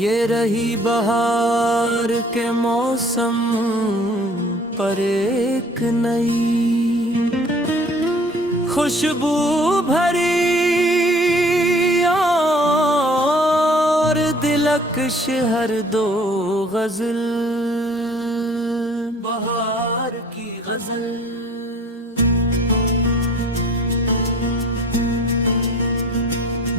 ये रही बहार के मौसम पर एक नई खुशबू भरी और दिलकश हर दो गजल, बहार की गजल।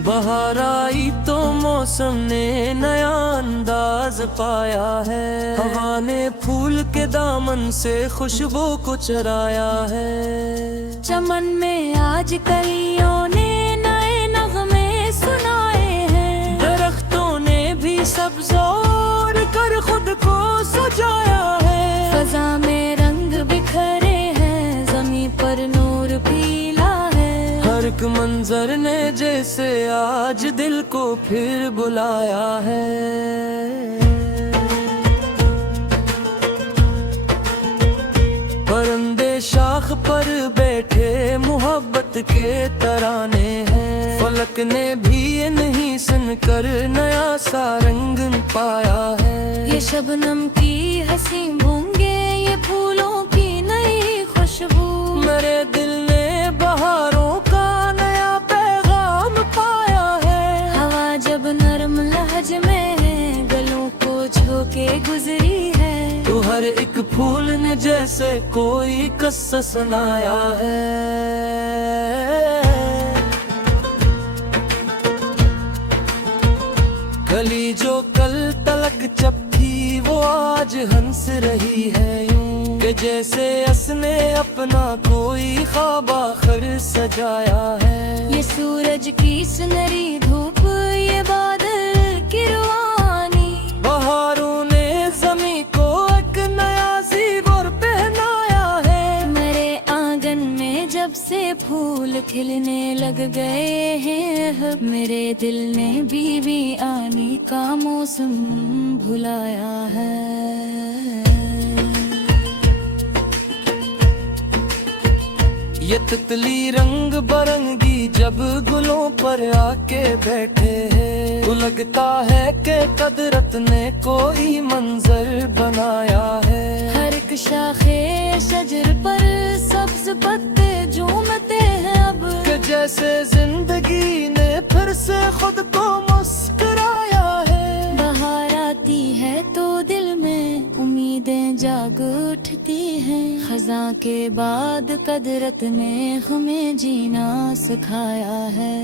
बहार आई तो मौसम ने नया अंदाज पाया है, हवा ने फूल के दामन से खुशबू को चराया है। चमन में आज कलियों ने नए नगमे सुनाए हैं, दरख्तों ने भी सब्ज और कर खुद को सजाया है। फजा में रंग बिखरे हैं, ज़मीं पर नूर फीला है। हर एक मंजर ने जैसे आज दिल को फिर बुलाया है। परिंदे शाख पर बैठे मोहब्बत के तराने हैं, फलक ने भी ये नहीं सुनकर नया सा रंग पाया है। ये शबनम की हंसी बूंगे, ये फूलों की नई खुशबू, मेरे दिल ने बहारों का नया पैगाम पाया है। हवा जब नरम लहज में है, गलों को छू के गुजरी है। तो हर एक फूल ने जैसे कोई किस्सा सुनाया है। कली जो कल तलक चप थी वो आज हंस रही है यूं, कि जैसे असने अपना कोई ख्वाब आखिर सजाया है। ये सूरज की सुनहरी धूप, ये बादल की रवानी, बहारों ने जमी को एक नया ज़ीवर पहनाया है। मेरे आंगन में जब से फूल खिलने लग गए हैं, मेरे दिल ने बीवी आने का मौसम भुलाया है। ये तितली रंग बरंगी जब गुलों पर आके बैठे हैं, तो लगता है कि कुदरत ने कोई मंजर बनाया है। हर एक शाखे शजर पर सब्ज पत्ते झूमते हैं अब, कि जैसे जिंदगी ने फिर से खुद को मुस्कुराया है। बहार आती है तो दिल में उम्मीदें जाग उठती हैं, खजा के बाद कुदरत ने हमें जीना सिखाया है।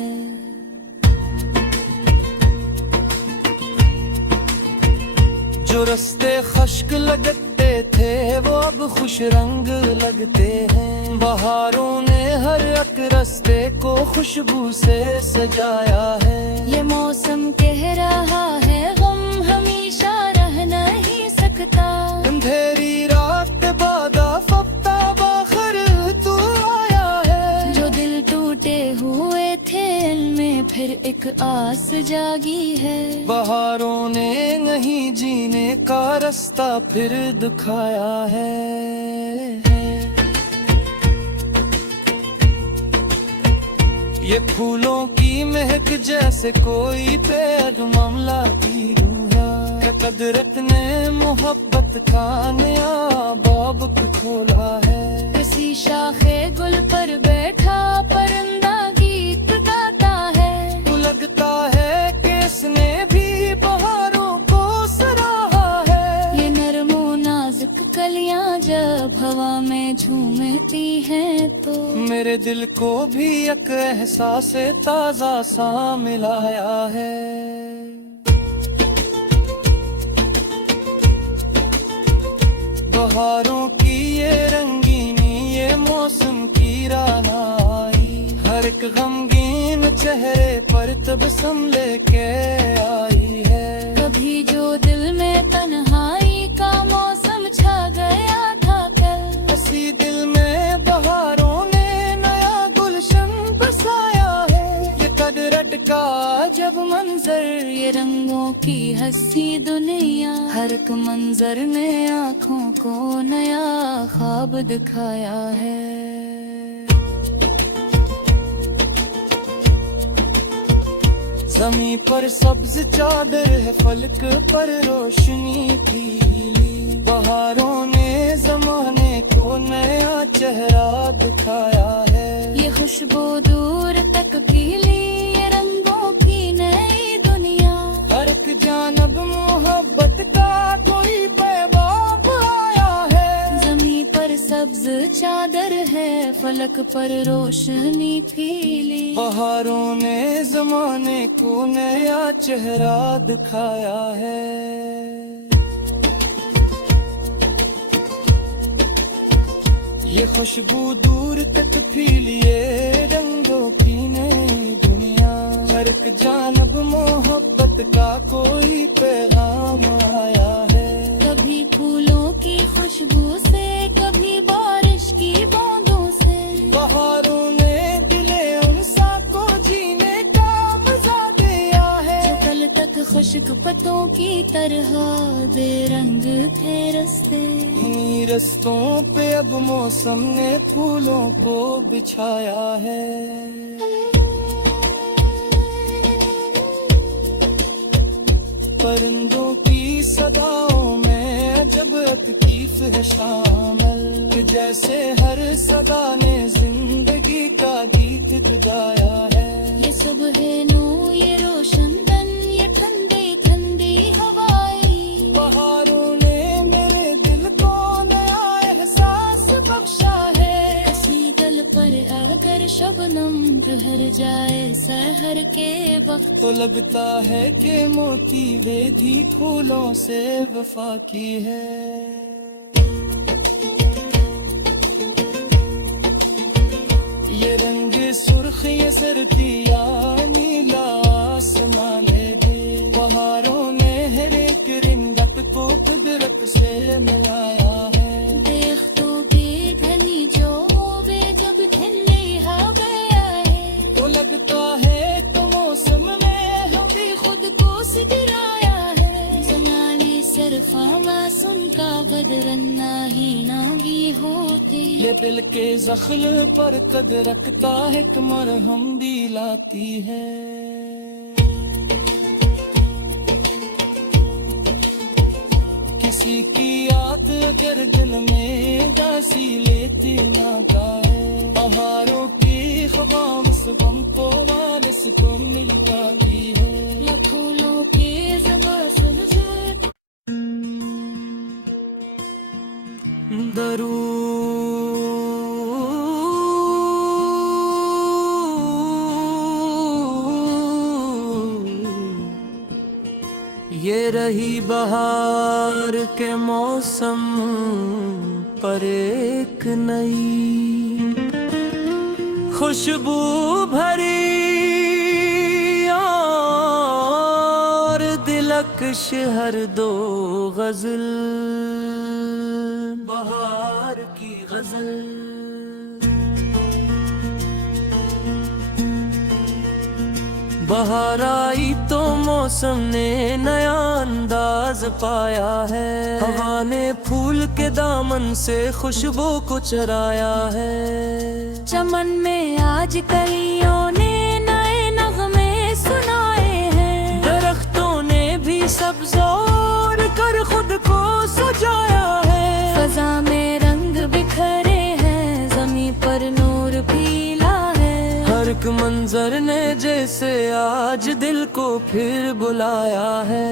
जो रास्ते खश्क लगते थे वो अब खुश रंग लगते हैं, बहारों ने हर एक रास्ते को खुशबू से सजाया है। ये मौसम कह रहा है गम हमेशा रह नहीं सकता, अंधेरी रात के बाद आफताब आखिर तू आया है। जो दिल टूटे हुए थे इनमें फिर एक आस जागी है। बहारों ने नहीं जीने का रास्ता फिर दिखाया है। ये फूलों की महक जैसे कोई पैगाम लाती रूह, कुदरत ने मोहब्बत का नया बाब खोला है। किसी शाखे गुल पर बैठा परिंदा गीत गाता है, तो लगता है कि इसने भी बहारों को सराहा है। ये नरमो नाजुक कलियां जब हवा में झूमती हैं तो मेरे दिल को भी एक एहसास ताजा सा मिलाया है। बहारों की ये रंगीनी, ये मौसम की रानाई, हर एक गमगीन चेहरे पर तबस्सुम लेके आई है। कभी जो दिल में तन्हाई का मौसम छा गया था कल, इसी दिल में बहारों ने नया गुलशन बसाया है। ये कुदरत का जब मंजर, ये रंगों की हंसी सी दुनिया, हर एक मंजर ने आँखों को नया ख्वाब दिखाया है। ज़मीं पर सब्ज चादर है, फलक पर रोशनी पीली। बहारों ने ज़माने को नया चेहरा दिखाया है। ये खुशबू दूर तक फैली, ये रंगों की नई दुनिया। हर एक जानब मोहब्बत का कोई पैगाम आया है। ज़मीं पर सब्ज चादर है, फलक पर रोशनी फैली। बहारों ने ज़माने को नया चेहरा दिखाया है। ये खुशबू दूर तक फैलिए, रंगों की नई दुनिया। हर एक जानब मोहब्बत का कोई पैगाम आया है। कभी फूलों की खुशबू से, कभी बारिश की बूंदों से। बहारों ने दिले उनसा को जीने का मजा दिया है। जो कल तक खुश्क पत्तों की तरह बेरंग थे रास्ते, इन्हीं रस्तों पे अब मौसम ने फूलों को बिछाया है। परिंदों की सदाओं में अजब लतीफ है शामिल, कि जैसे हर सदा ने जिंदगी का गीत गाया है। ये सुबह नू, ये रोशन दिन, ये ठंडी ठंडी हवाएं। बहारों ने मेरे दिल को नया एहसास बख्शा है। किसी गल पर अगर शबनम ठहर जाए सहर के वक्त, तो लगता है कि मोती वेदी फूलों से वफा की है। ये रंग सुर्ख, ये सर्दिया, नीला आसमां ले दे। बहारों ने हर एक रिंगत को कुदरत से मिलाया है। देखतों की घनी जो वे जब ठंडी हवा आए, तो लगता है तो मौसम में हम भी खुद को सिकराया है। जमाली सिर्फ मासूम का बदरन्ना ही नागी होती। ये दिल के जख्म पर कद रखता है, मरहम भी लाती है। किसी की याद अगर दिल में दासी लेती ना गाए। बहारों की ख्वाब सुबह को वारिस को मिल पाती है। फूलों की ज़बां सुन से ये रही बहार के मौसम पर एक नई खुशबू भरी और दिलकश हर दो गजल, बहार की गजल। बहार आई तो मौसम ने नया अंदाज पाया है। हवा ने फूल के दामन से खुशबू को चराया है। चमन में आज कलियों ने नए नगमे सुनाए हैं। दरख्तों ने भी सब्ज़ोर कर खुद को सजाया है। फजा में रंग बिखरे हैं, ज़मीं पर नूर फैला है। हर एक मंजर ने जैसे आज दिल को फिर बुलाया है।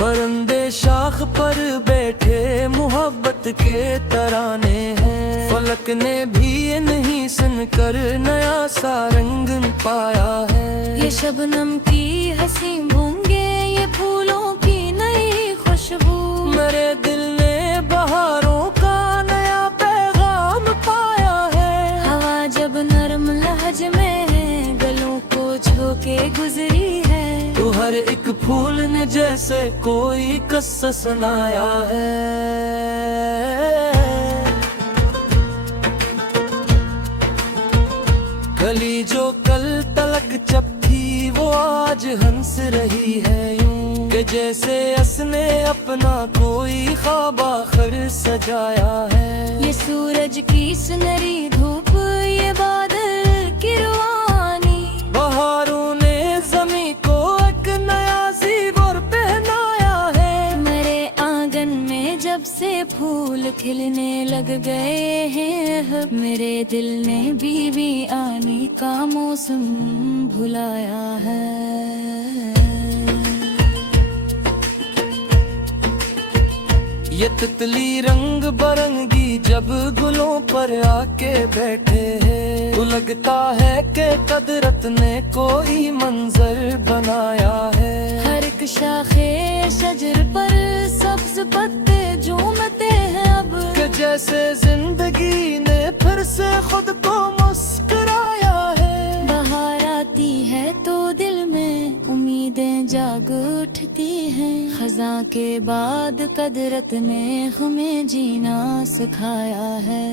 परिंदे शाख पर बैठे मोहब्बत के तराने हैं। फलक ने भी ये नहीं सुनकर नया सा रंग पाया है। ये शबनम की हंसी मूंगे, ये फूलों की नई खुशबू। मेरे दिल ने बहारों का नया पैगाम पाया है। हवा जब नरम लहज में है, गलों को छू के गुजरी है। तो हर एक फूल ने जैसे कोई किस्सा सुनाया है। कली जो कल तलक चप थी वो आज हंस रही है यूं कि जैसे असने अपना कोई ख्वाब आखिर सजाया है। ये सूरज की सुनहरी धूप, ये बादल की रुआनी, बहारों ने जमी को एक नया ज़ीवर पहनाया है। मेरे आंगन में जब से फूल खिलने लग गए हैं, मेरे दिल ने बीवी आने का मौसम भुलाया है। ये तितली रंग बरंगी जब गुलों पर आके बैठे हैं, तो लगता है कि कुदरत ने कोई मंजर बनाया है। हर एक शाखे शजर पर सब्ज पत्ते झूमते हैं अब, कि जैसे जिंदगी ने फिर से खुद को मुस्कुराया है। बाहर आती है तो दिल में उम्मीदें जाग उठती हैं, खज़ां के बाद कुदरत ने हमें जीना सिखाया है।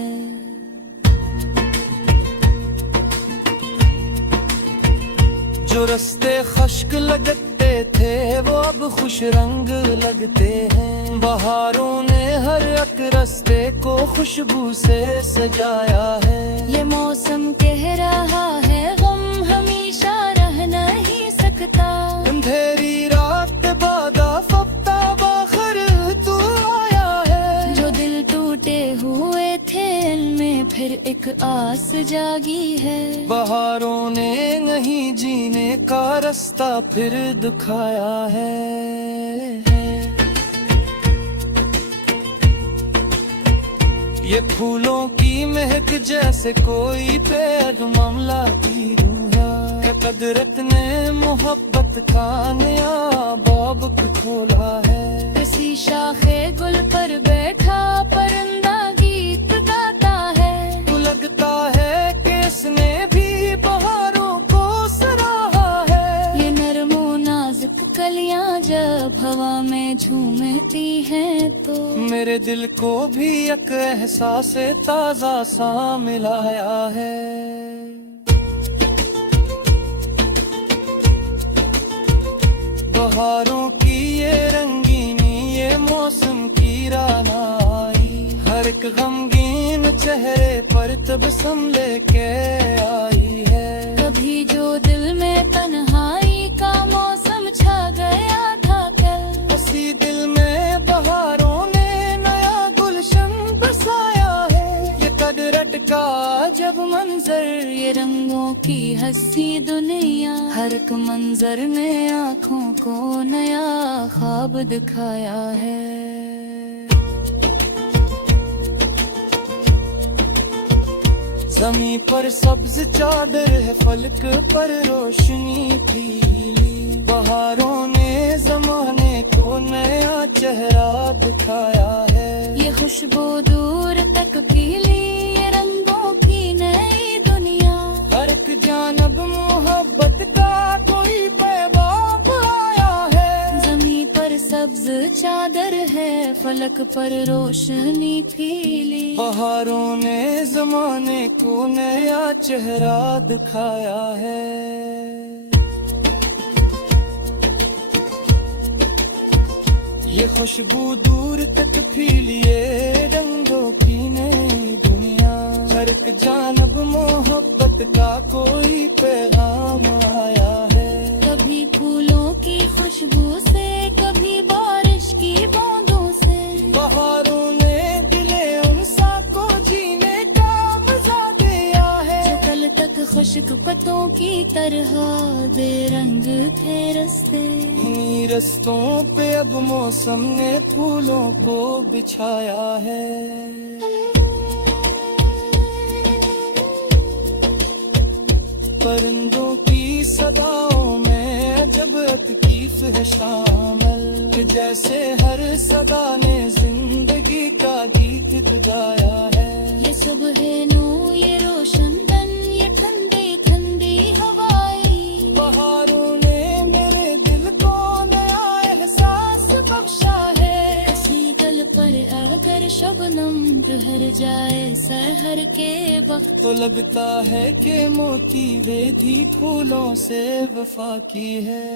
जो रास्ते खश्क लगते थे वो अब खुश रंग लगते हैं। बहारों ने हर एक रास्ते को खुशबू से सजाया है। ये मौसम कह रहा है गम हमेशा रह नहीं सकता, अंधेरी रात बाद आफता बाखर तू आया है। जो दिल टूटे हुए थे इनमें फिर एक आस जागी है। बहारों ने नहीं जीने का रास्ता फिर दिखाया है। ये फूलों की महक जैसे कोई पैगाम लाती रूहा, कुदरत ने मोहब्बत का नया बाब खोला है। किसी शाखे गुल पर बैठा परिंदा गीत गाता है, तो लगता है कि इसने भी बहारों को सराहा है। ये नरमो नाजुक कलियां जब हवा में झूमती हैं तो मेरे दिल को भी एक एहसास ताजा सा मिलाया है। बहारों की ये रंगीनी, ये मौसम की रानाई, हर एक गमगीन चेहरे पर तबस्सुम लेके आई है। कभी जो दिल में तन्हाई का मौसम छा गया था कल, उसी दिल में बहारों ने नया गुलशन बसाया है। ये कुदरत का जब मंजर, ये रंगों की हंसी दुनिया, हर एक मंजर ने आँखों को नया ख्वाब दिखाया है। ज़मीं पर सब्ज चादर है, फलक पर रोशनी फीली, बहारों ने ज़माने को नया चेहरा दिखाया है। ये खुशबू दूर तक फैली, ये रंगों की नई दुनिया, हर एक जानब मोहब्बत का कोई पैगाम आया है। ज़मीं पर सब्ज चादर है, फलक पर रोशनी फैली, बहारों ने ज़माने को नया चेहरा दिखाया है। ये खुशबू दूर तक फैली, ये रंगों की नई दुनिया, हर एक जानब मोहब्बत का कोई पैगाम आया है। कभी फूलों की खुशबू से, कभी बारिश की बूंदों से, बहारों ने दिले उनसा को जीने का मजा दिया है। जो कल तक खुश्क पत्तों की तरह बेरंग थे रास्ते, इन्हीं रस्तों पे अब मौसम ने फूलों को बिछाया है। परिंदों की सदाओं में अजब तकलीफ है शामिल, कि जैसे हर सदा ने जिंदगी का गीत गाया है। ये सुबह नू, ये रोशन दिन, ये ठंडी ठंडी हवाएं, बहारों ने मेरे दिल को नया एहसास बख्शा है। किसी गल पर अगर शबनम ठहर जाए सहर के वक्त, तो लगता है कि मोती वेदी फूलों से वफा की है।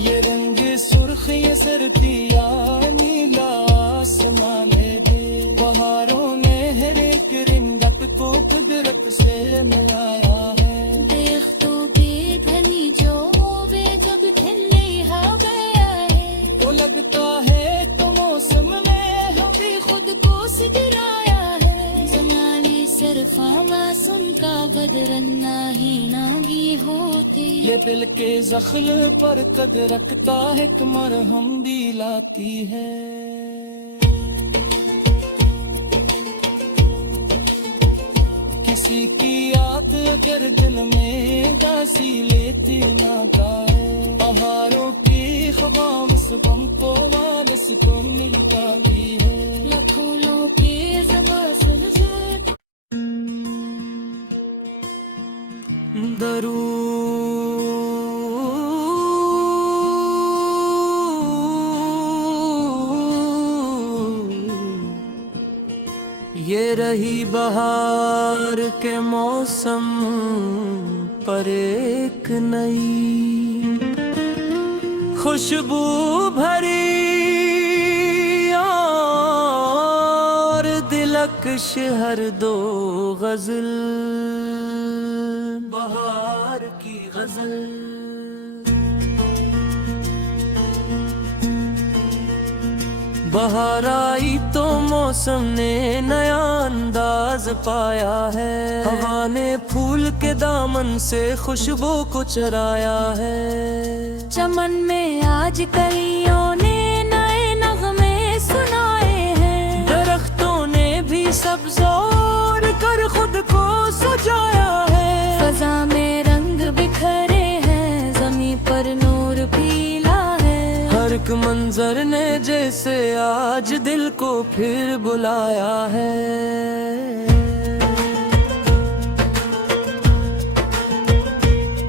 ये रंग सुर्ख ये सर्दियाँ नीला आसमान दे, बहारों ने हर एक रिंगत को कुदरत से मिलाया है। देख तो बेधनी जो वे जब ठंडी हवा आए, तो लगता है तो मौसम में भी खुद को सिदराया है। जमानी सरफा मासूम का बदरन्ना ही नागी होती, ये दिल के जख्म पर कद रखता है मरहम भी लाती है। किसी की याद अगर दिल में दासी लेती ना गाए, बहारों की ख्वाब सुबह को वारस को मिल पाती है। फूलों के ज़बां से ये रही बहार के मौसम पर एक नई खुशबू भरी और दिलकश हर दो गजल, बहार की गजल। बहार आई तो मौसम ने नया अंदाज पाया है, हवा ने फूल के दामन से खुशबू को चराया है। चमन में आज कलियों ने नए नगमे सुनाए हैं, दरख्तों ने भी सब्ज़ोर कर खुद को सजाया है। फजा में रंग बिखरे हैं, ज़मीं पर नूर पीला है। हर एक मंजर ने जैसे आज दिल को फिर बुलाया है।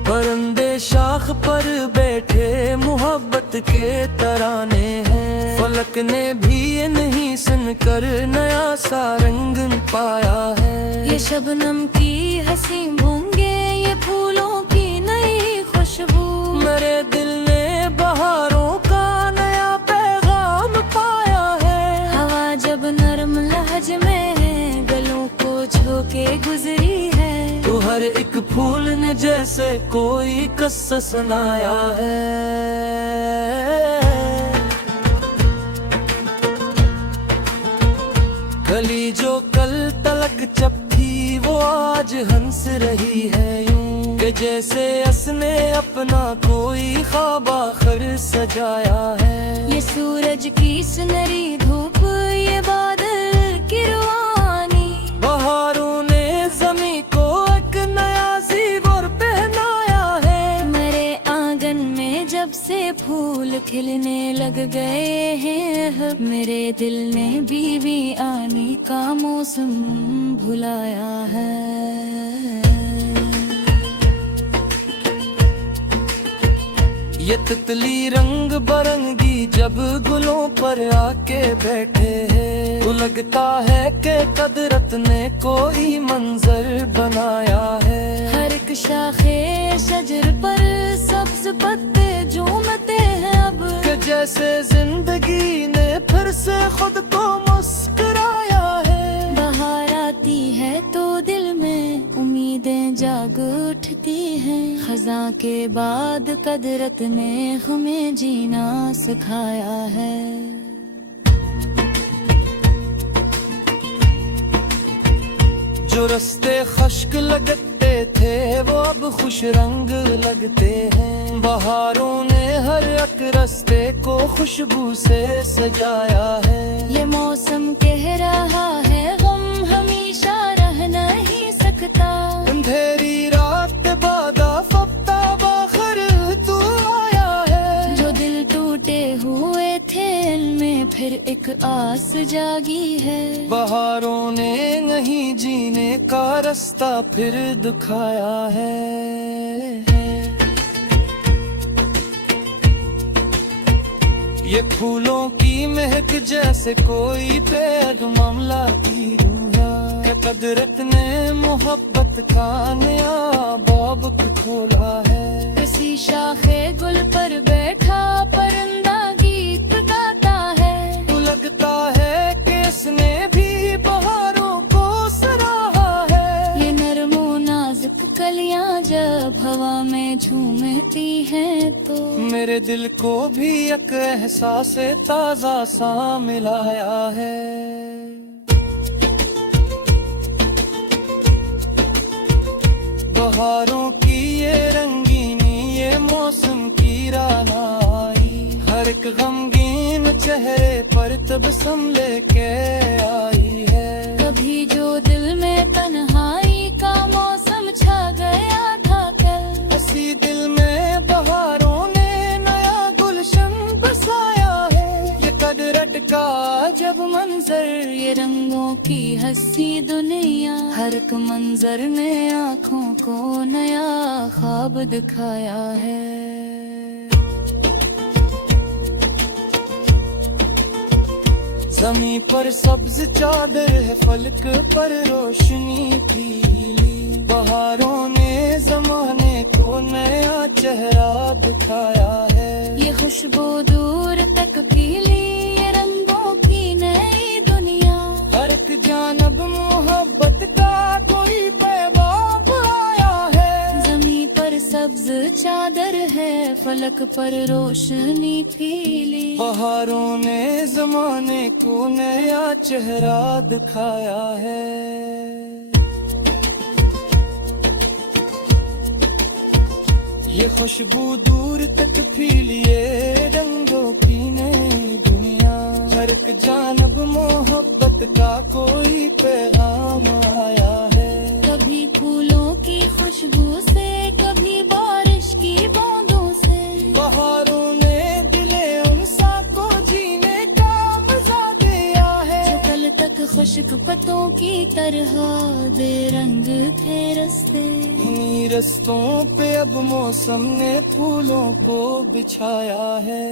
परिंदे शाख पर बैठे मोहब्बत के तराने हैं, फलक ने भी इन्हीं सुनकर नया सा रंग पाया है। ये शबनम की हंसी बूंगे, ये फूलों की नई खुशबू, मेरे दिल ने बहारों का नया पैगाम पाया है। हवा जब नरम लहज में है, गलों को छू के गुजरी है। तो हर एक फूल ने जैसे कोई किस्सा सुनाया है। गली जो कल तलक चप थी वो आज हंस रही है यूं, कि जैसे असने अपना कोई ख्वाब आखिर सजाया है। ये सूरज की सुनहरी धूप, ये बादल की रुआनी, बहारों ने जमी को एक नया ज़ीवर पहनाया है। मेरे आंगन में जब से फूल खिलने लग गए हैं, मेरे दिल ने बीवी आने का मौसम भुलाया है। ये तितली रंग बरंगी जब गुलों पर आके बैठे हैं, तो लगता है कि कुदरत ने कोई मंजर बनाया है। हर एक शाखे शजर पर सब्ज पत्ते झूमते हैं अब, कि जैसे जिंदगी ने फिर से खुद को मुस्कुराया है। बहार आती है तो दिल में उम्मीदें जाग उठती हैं, खजा के बाद कुदरत ने हमें जीना सिखाया है। जो रास्ते खश्क लगते थे वो अब खुश रंग लगते हैं, बहारों ने हर एक रास्ते को खुशबू से सजाया है। ये मौसम कह रहा है गम हमेशा रह नहीं सकता, अंधेरी रात के बाद आफताब आखिर तू आया है। जो दिल टूटे हुए थे इनमें फिर एक आस जागी है। बहारों ने नहीं जीने का रास्ता फिर दिखाया है। ये फूलों की महक जैसे कोई पैगमाम लाती रूह। कदरत ने मोहब्बत का नया बाब खोला है। किसी शाखे गुल पर बैठा परिंदा गीत गाता है। तो लगता है कि इसने भी बहारों को सराहा है। ये नरमो नाजुक कलियां जब हवा में झूमती हैं तो मेरे दिल को भी एक एहसास ताजा सा मिलाया है। बहारों की ये रंगीनी, ये मौसम की रानाई, हर एक गमगीन चेहरे पर तबस्सुम लेके आई है। कभी जो दिल में तन्हाई का मौसम छा गया था कल, इसी दिल में बहारों ने नया गुलशन बसाया है। ये कदरत का जब मंजर, ये रंगों की हंसी दुनिया, हर एक मंजर ने आँखों को नया ख्वाब दिखाया है। ज़मीं पर सब्ज चादर है, फलक पर रोशनी पीली। बहारों ने ज़माने को नया चेहरा दिखाया है। ये खुशबू दूर तक फैली, ये रंगों की नई दुनिया, हर एक जानब मोहब्बत का कोई पैगाम आया है। ज़मीं पर सब्ज चादर है, फलक पर रोशनी फैली। बहारों ने ज़माने को नया चेहरा दिखाया है। ये खुशबू दूर तक फैली, ये रंगों की नई दुनिया, हर एक जानब मोहब्बत का कोई पैगाम आया है। कभी फूलों की खुशबू से, कभी बारिश की बूंदों से, बहारों ने दिले उनसा को जीने का मजा दिया है। जो कल तक खुश्क पत्तों की तरह बेरंग थे रास्ते, इन्हीं रस्तों पे अब मौसम ने फूलों को बिछाया है।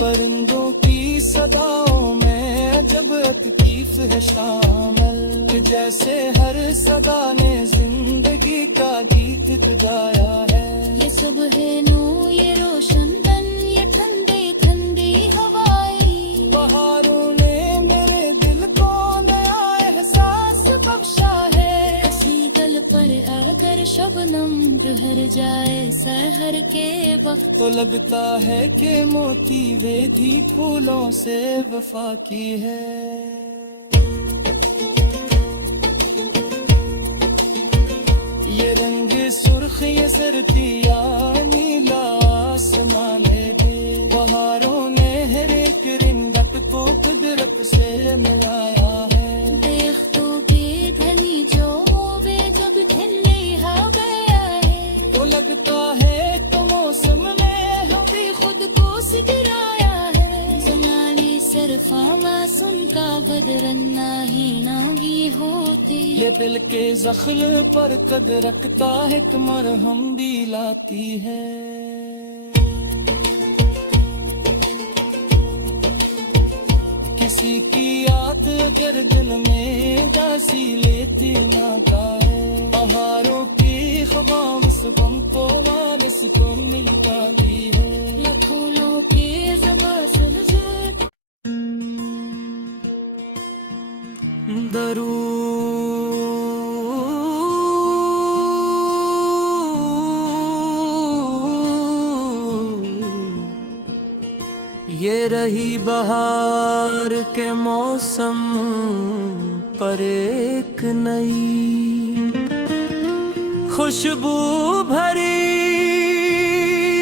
परिंदों की सदाओं में जब तकलीफ है शामिल, जैसे हर सदा ने जिंदगी का गीत गाया है। ये सुबह नू, ये रोशन बन, ये ठंडी ठंडी हवाएं, बहारों ने मेरे दिल को नया एहसास बख्शा है। किसी गल पर अगर शबनम ठहर जाए सहर के वक्त, तो लगता है कि मोती वेदी फूलों से वफा की है। ये रंग सुर्ख, ये सर्दियाँ, नीला आसमान दे। बहारों ने हर एक रिंगत को कुदरत से मिलाया है। देख तो के धनी जो वे जब ठंडी हवा आए, तो लगता है तो मौसम ने हमें खुद को सिकराया है। जनानी सरफावा सुन का बदरन्ना ही नागी होती, ये दिल के जख्म पर कद रखता है, मरहम भी लाती है। किसी की याद अगर दिल में दासी लेती ना पाए, बहारों की ख्वाब सुबह को वारिस को मिल पाती है। फूलों की ज़मा सुलझे ये रही बहार के मौसम पर एक नई खुशबू भरी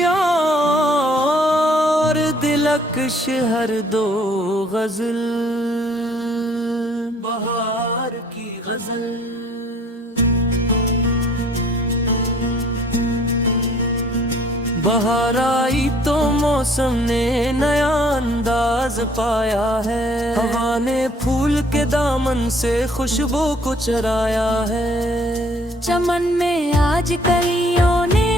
और दिलकश हर दो गजल, बहार की गजल। बहार आई तो मौसम ने नया अंदाज पाया है। हवा ने फूल के दामन से खुशबू को चराया है। चमन में आज कलियों ने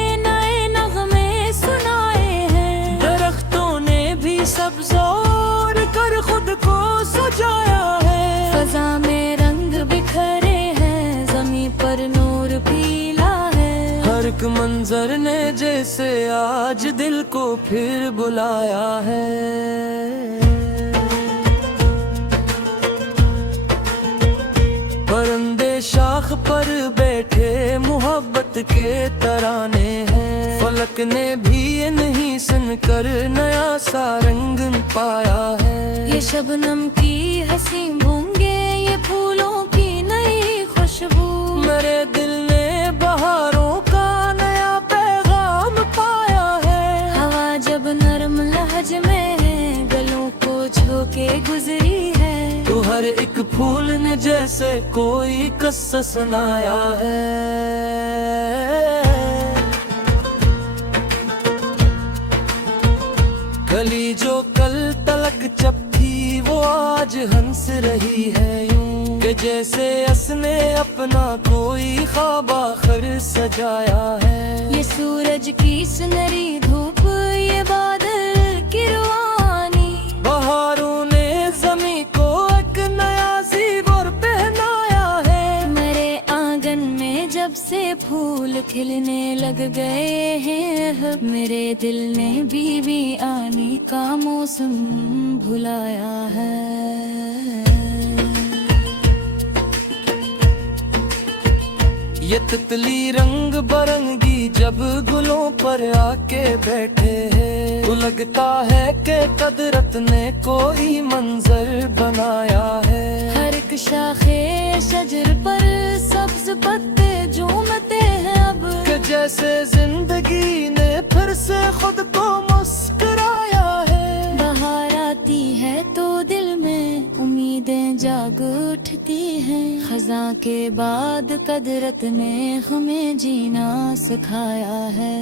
सब जोर कर खुद को सजाया है। फजा में रंग बिखरे हैं, ज़मीं पर नूर पीला है। हर एक मंजर ने जैसे आज दिल को फिर बुलाया है। परिंदे शाख पर बैठे मोहब्बत के तराने हैं। फलक ने भी ये नहीं सुनकर नया सा रंग पाया है। ये शबनम की हंसी बूंगे, ये फूलों की नई खुशबू। मेरे दिल ने बहारों का नया पैगाम पाया है। हवा जब नरम लहज में है, गलों को छू के गुजरी है। तो हर एक फूल ने जैसे कोई किस्सा सुनाया है। गली जो कल तलक चप थी, वो आज हंस रही है यूं कि जैसे असने अपना कोई ख्वाब आखिर सजाया है। ये सूरज की सुनहरी धूप, ये बादल की रवानी। बहारों ने जमी को एक नया ज़ीवर पहनाया है। मेरे आंगन में जब से फूल खिलने लग गए हैं, मेरे दिल ने बीवी आने का मौसम भुलाया है। ये तितली रंग बरंगी जब गुलों पर आके बैठे हैं, तो लगता है कि कुदरत ने कोई मंजर बनाया है। हर एक शाखे शजर पर सब्ज पत्ते झूमते हैं अब, कि जैसे जिंदगी ने फिर से खुद को मुस्कुराया है। बाहर आती है तो दिल में उम्मीदें जाग उठती हैं। खज़ां के बाद कुदरत ने हमें जीना सिखाया है।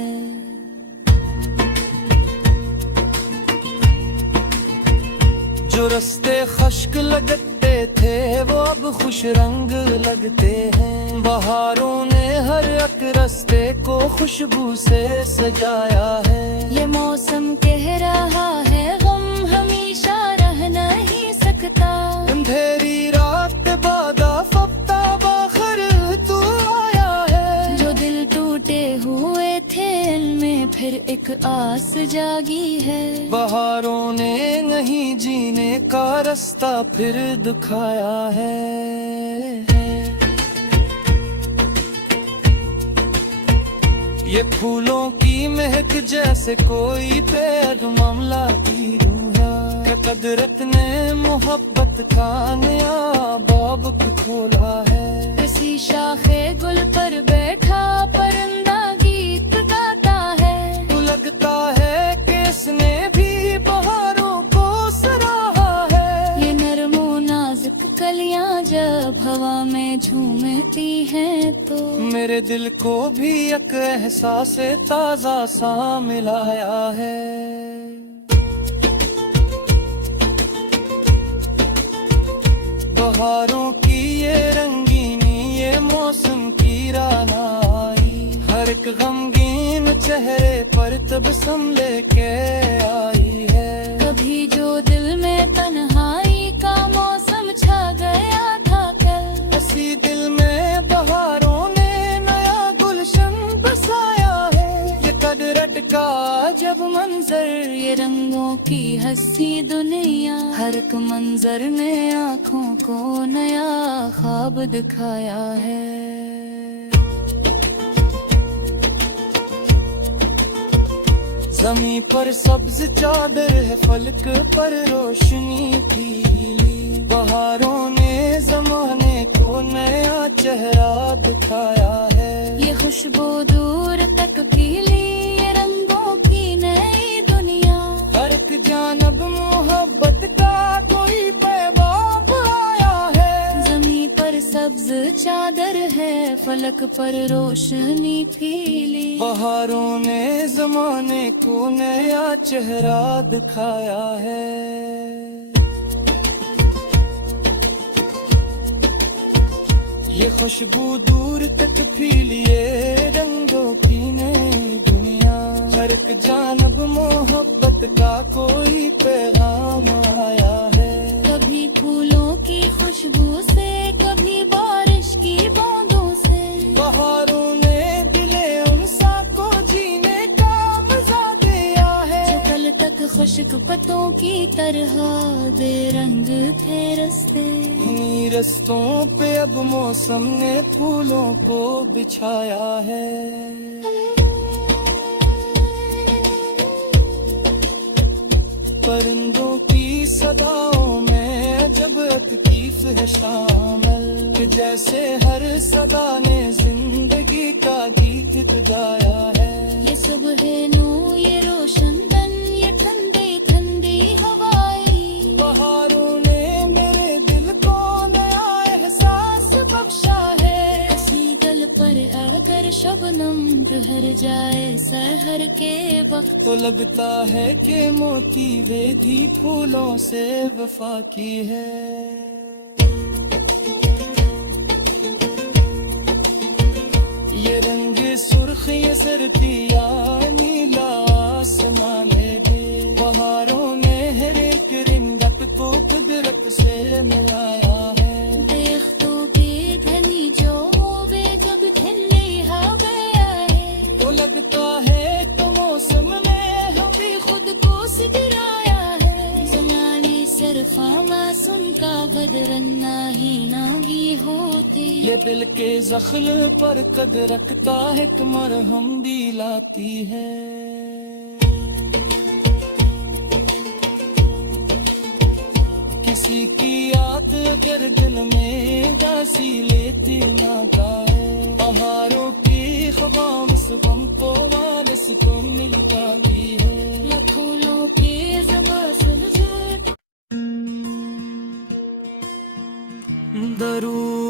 जो रास्ते खश्क लगते थे, वो अब खुश रंग लगते हैं। बहारों ने हर एक रास्ते को खुशबू से सजाया है। ये मौसम कह रहा है, गम हमेशा रह नहीं सकता। अंधेरी रात बाद आफताब आखिर तू आया है। जो दिल टूटे हुए थे, इनमें फिर एक आस जागी है। बहारों ने नहीं जीने का रास्ता फिर दिखाया है। ये फूलों की महक जैसे कोई पैगाम लाती रूह है। कुदरत ने मोहब्बत का नया बाब खोला है। किसी शाखे गुल पर बैठा परिंदा गीत गाता है। तो लगता है कि इसने भी बहारों को सराहा है। ये नरमो नाजुक कलियां जब हवा में झूमती हैं, तो मेरे दिल को भी एक एहसास ताजा सा मिलाया है। बहारों की ये रंगीनी, ये मौसम की रानाई, हर एक गमगीन चेहरे पर तबस्सुम लेके आई है। कभी जो दिल में तन्हाई का मौसम छा गया था कल, इसी दिल में बहारों ने नया गुलशन बसाया है। ये कुदरत का जब मंजर, ये रंगों की हंसी दुनिया। हर एक मंजर ने आँखों को नया ख्वाब दिखाया है। ज़मीं पर सब्ज चादर है, फलक पर रोशनी पीली। बहारों ने ज़माने को नया चेहरा दिखाया है। ये खुशबू दूर तक फैली, ये रंगों की नई दुनिया। हर एक जानब मोहब्बत का कोई पैगाम आया है। ज़मीं पर सब्ज चादर है, फलक पर रोशनी फैली। बहारों ने ज़माने को नया चेहरा दिखाया है। ये खुशबू दूर तक फैली, ये रंगों की नई दुनिया। हर एक जानब मोहब्बत मोहब्बत का कोई पैगाम आया है। कभी फूलों की खुशबू से, कभी बारिश की बूंदों से, बहारों ने दिले उनसा को जीने का मजा दिया है। जो कल तक खुश्क पत्तों की तरह बेरंग थे रास्ते, इन्हीं रस्तों पे अब मौसम ने फूलों को बिछाया है। परिंदों की सदाओं में जब लतीफ है शामिल, कि जैसे हर सदा ने जिंदगी का गीत गाया है। ये सुबह नू, ये रोशन तन, ये ठंडी ठंडी हवाएं, बहारों ने मेरे दिल को नया एहसास बख्शा है। किसी गल पर अगर शबनम ठहर जाए सहर के वक्त, तो लगता है कि मोती वेदी फूलों से वफा की है। ये रंग सुर्ख, ये सर्दिया नीला आसमां ले दे। बहारों ने हर एक रिंगत को कुदरत से मिलाया है। देख तो के घनी जो वे जब ठंडी हवा आए, तो लगता है तो मौसम में हम भी खुद को सिकराया है। जलाली सरफा मासूम का बदरन्ना ही नागी होती, ये दिल के जख्म पर कद रखता है, मरहम दिलाती है। किसी की याद अगर दिल में गासी लेती ना गाए, बहारों की ख्वाम इस गम को वारिस को मिलता भी है। फूलों के ज़मा सुलझे दरूद